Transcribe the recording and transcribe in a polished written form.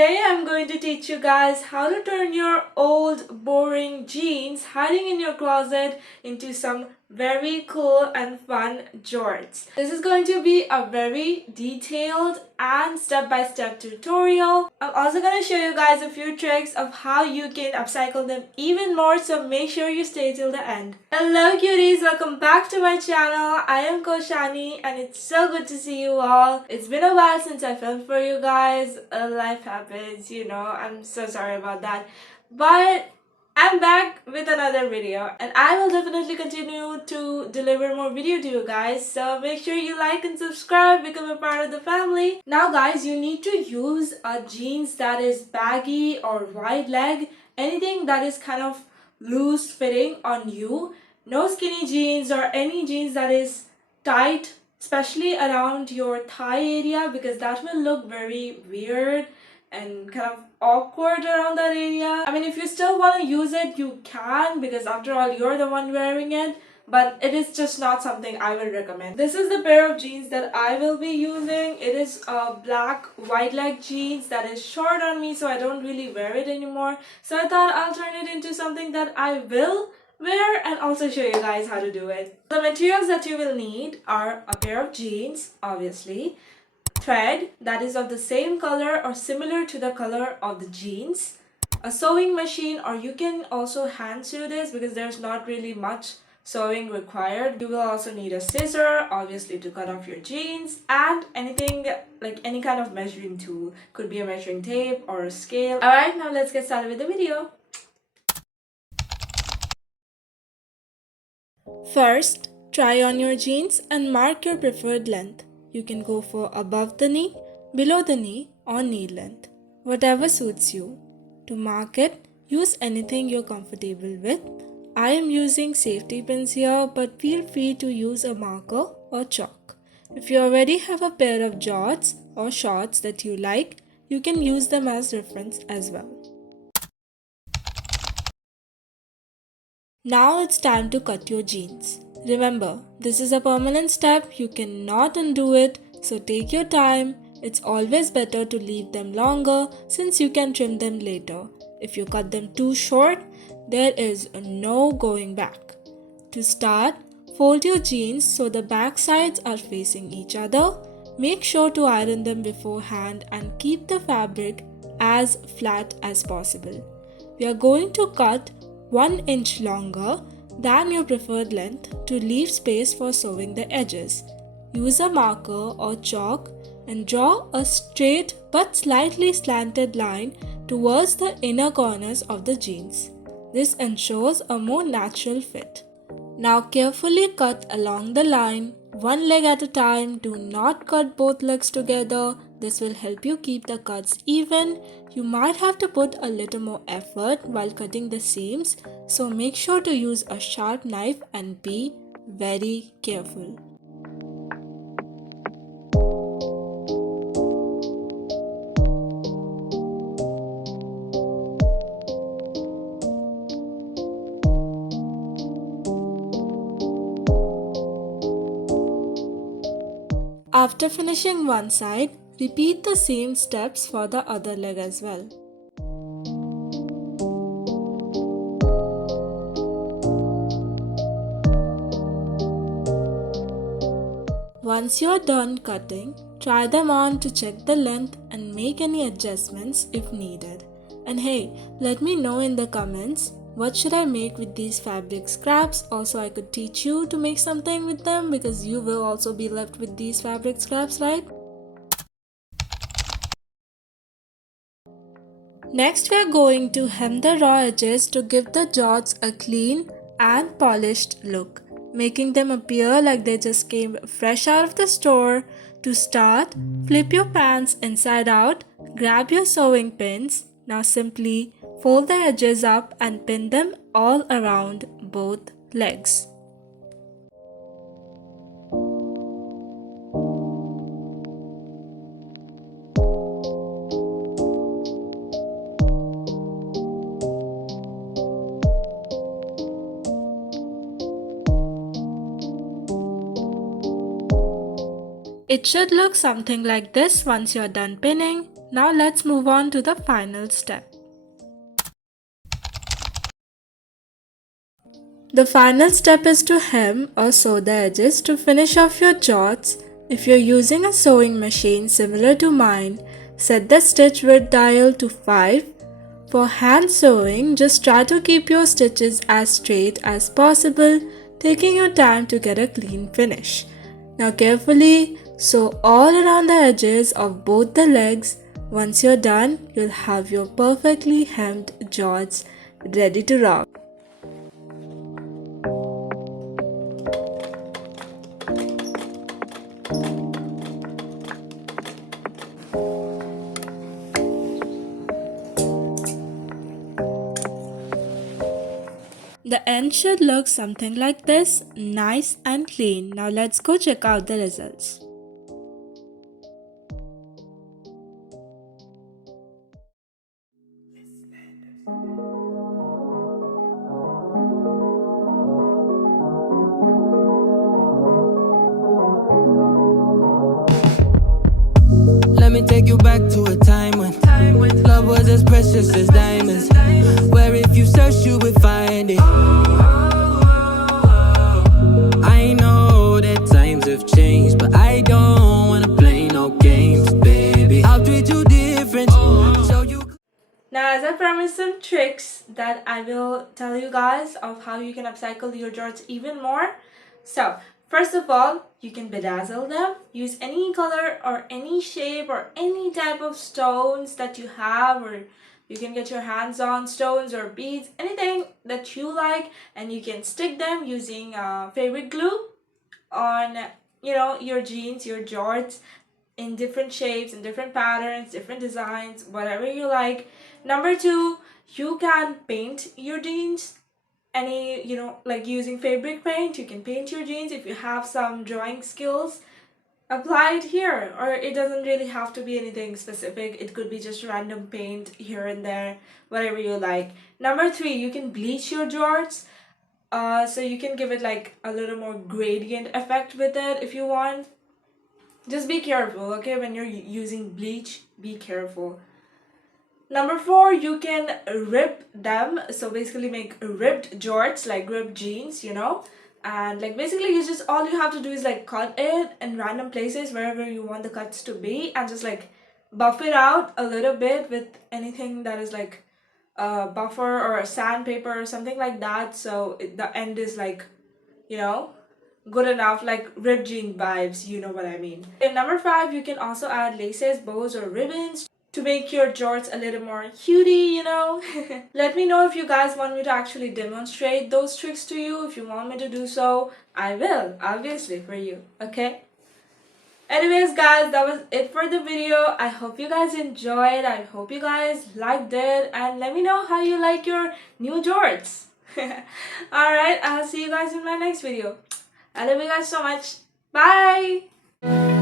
Today I'm going to teach you guys how to turn your old boring jeans hiding in your closet into some very cool and fun jorts. This is going to be a very detailed and step-by-step tutorial. I'm also going to show you guys a few tricks of how you can upcycle them even more, so make sure you stay till the end. Hello cuties, welcome back to my channel. I am Koshani and it's so good to see you all. It's been a while since I filmed for you guys. Life happens, you know, I'm so sorry about that. But I'm back with another video and I will definitely continue to deliver more video to you guys, so make sure you like and subscribe, become a part of the family. Now guys, you need to use a jeans that is baggy or wide leg, anything that is kind of loose fitting on you. No skinny jeans or any jeans that is tight, especially around your thigh area, because that will look very weird and kind of awkward around that area. I mean, if you still want to use it, you can, because after all, you're the one wearing it, but it is just not something I will recommend. This is the pair of jeans that I will be using. It is a black wide leg jeans that is short on me, so I don't really wear it anymore. So I thought I'll turn it into something that I will wear and also show you guys how to do it. The materials that you will need are a pair of jeans, obviously, thread that is of the same color or similar to the color of the jeans, a sewing machine, or you can also hand sew this because there's not really much sewing required. You will also need a scissor, obviously, to cut off your jeans, and anything like any kind of measuring tool. Could be a measuring tape or a scale. Alright, now let's get started with the video. First, try on your jeans and mark your preferred length. You can go for above the knee, below the knee, or knee length, whatever suits you. To mark it, use anything you're comfortable with. I am using safety pins here, but feel free to use a marker or chalk. If you already have a pair of jorts or shorts that you like, you can use them as reference as well. Now it's time to cut your jeans. Remember, this is a permanent step, you cannot undo it, so take your time. It's always better to leave them longer since you can trim them later. If you cut them too short, there is no going back. To start, fold your jeans so the back sides are facing each other. Make sure to iron them beforehand and keep the fabric as flat as possible. We are going to cut 1 inch longer than your preferred length to leave space for sewing the edges. Use a marker or chalk and draw a straight but slightly slanted line towards the inner corners of the jeans. This ensures a more natural fit. Now carefully cut along the line, one leg at a time. Do not cut both legs together. This will help you keep the cuts even. You might have to put a little more effort while cutting the seams, so make sure to use a sharp knife and be very careful. After finishing one side, repeat the same steps for the other leg as well. Once you are done cutting, try them on to check the length and make any adjustments if needed. And hey, let me know in the comments, what should I make with these fabric scraps? Also, I could teach you to make something with them because you will also be left with these fabric scraps, right? Next, we are going to hem the raw edges to give the jorts a clean and polished look, making them appear like they just came fresh out of the store. To start, flip your pants inside out, grab your sewing pins. Now simply fold the edges up and pin them all around both legs. It should look something like this once you're done pinning. Now let's move on to the final step. The final step is to hem or sew the edges to finish off your jorts. If you're using a sewing machine similar to mine, set the stitch width dial to 5. For hand sewing, just try to keep your stitches as straight as possible, taking your time to get a clean finish. Now carefully sew all around the edges of both the legs. Once you're done, you'll have your perfectly hemmed jorts ready to rock. The end should look something like this, nice and clean. Now let's go check out the results. Let me take you back to a time when love was as precious as diamonds, where if you search you would find it. I know that times have changed, but I don't wanna play no games, baby. I'll treat you different, so you. Now, as I promised some tricks that I will tell you guys of how you can upcycle your jorts even more. So, first of all, you can bedazzle them. Use any color or any shape or any type of stones that you have, or you can get your hands on stones or beads, anything that you like, and you can stick them using fabric glue on your jeans, your jorts, in different shapes, in different patterns, different designs, whatever you like. Number two, you can paint your jeans. Any, like using fabric paint, you can paint your jeans. If you have some drawing skills, apply it here. Or it doesn't really have to be anything specific. It could be just random paint here and there, whatever you like. Number three, you can bleach your jorts. So you can give it like a little more gradient effect with it if you want. Just be careful, okay? When you're using bleach, be careful. Number four, you can rip them. So basically make ripped jorts, like ripped jeans, and like basically you just, all you have to do is like cut it in random places wherever you want the cuts to be, and just like buff it out a little bit with anything that is like a buffer or a sandpaper or something like that, so the end is like, good enough, like ripped jean vibes, you know what I mean. In number five, you can also add laces, bows, or ribbons to make your jorts a little more cutie, Let me know if you guys want me to actually demonstrate those tricks to you. If you want me to do so, I will, obviously, for you, okay? Anyways, guys, that was it for the video. I hope you guys enjoyed. I hope you guys liked it. And let me know how you like your new jorts. Alright, I'll see you guys in my next video. I love you guys so much. Bye!